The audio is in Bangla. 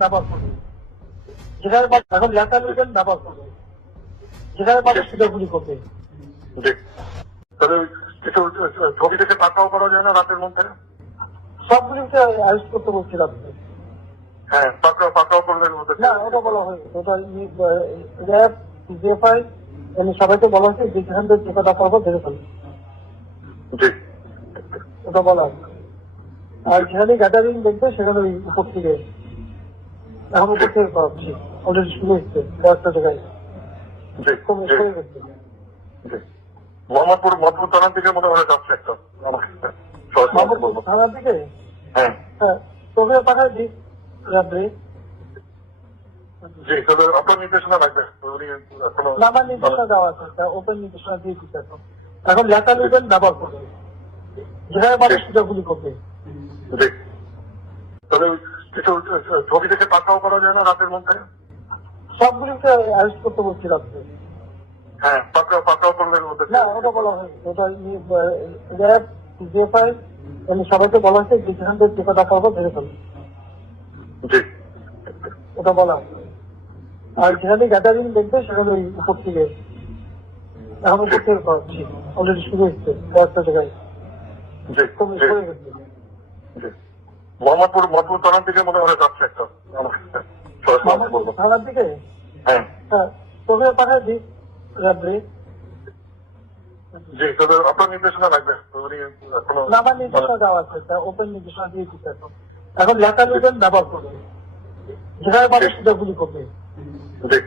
ব্যবহার করবে। যেখানে পাবে এখন ব্যবহার করবে। করবে। কিছু ছবি থেকে পাকাও করা যায় না রাতের মধ্যে? সবগুলিকে করতে বলছিলাম হ্যাঁ পাকড়াও পাকড়াও করলেন মধ্যে না ওটা বলা ওটা র্যাব এমনি সবাইকে বলা হয়েছে যেখান থেকে যে কথা পারব ধরে ফেলবে ওটা বলা। আর যেখানে গ্যাদারিং দেখবে সেখানে থেকে এখন উপর থেকে করাচ্ছি অলরেডি শুরু হচ্ছে কয়েকটা জায়গায় মোহাম্মদপুর মধুপুর থানার দিকে মনে হয় যাচ্ছে একটা। থানার দিকে? হ্যাঁ। হ্যাঁ তোকে র্যাবে জি তবে আপনার নির্দেশনা লাগবে। নামার নির্দেশনা দেওয়া আছে ওপেন নির্দেশনা দিয়ে দিচ্ছে এখন এখন লেখা লিখেন ব্যবহার করবে যেখানে পাবে সেটা গুলি করবে। জি। কিছু ছবি থেকে পাকাও করা যায় না রাতের মধ্যে? সবগুলিকে অ্যারেস্ট করতে বলছিলাম হ্যাঁ পাকড়াও পাকড়াও করলেন মধ্যে না ওটা বলা ওটা সবাইকে বলা হয়েছে যে যেখান থেকে যে কথা পারব ধরে ফেলবে জি। ওটা বলা আর যেখানে গ্যাদারিং দেখবে সেখানে উপর থেকে এখন উপর থেকে করাচ্ছি অলরেডি শুরু হচ্ছে কয়েকটা জায়গায়। জি জি। মোহাম্মদপুর মধুপুর থানার দিকে মনে হয় যাচ্ছে একটা। থানার দিকে? হ্যাঁ। তোকে পাঠাই দিই জি তবে আপনার নির্দেশনা লাগবে। নির্দেশনা দেওয়া আছে ওপেন নির্দেশনা দিয়ে এখন এখন লেখা লিখেন ব্যবহার করবে। যেখানে পাবে সেটা গুলি করবে। জি।